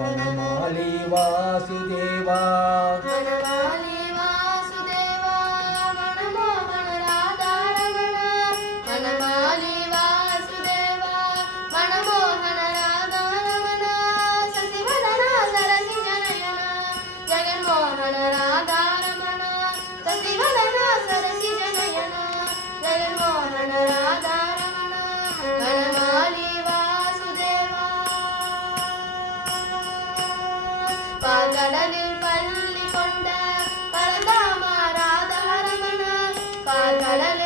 वनमाली वासुदेवा। கடலில் பள்ளி கொண்ட பரந்தாமா ராதாரமண பால்கடல்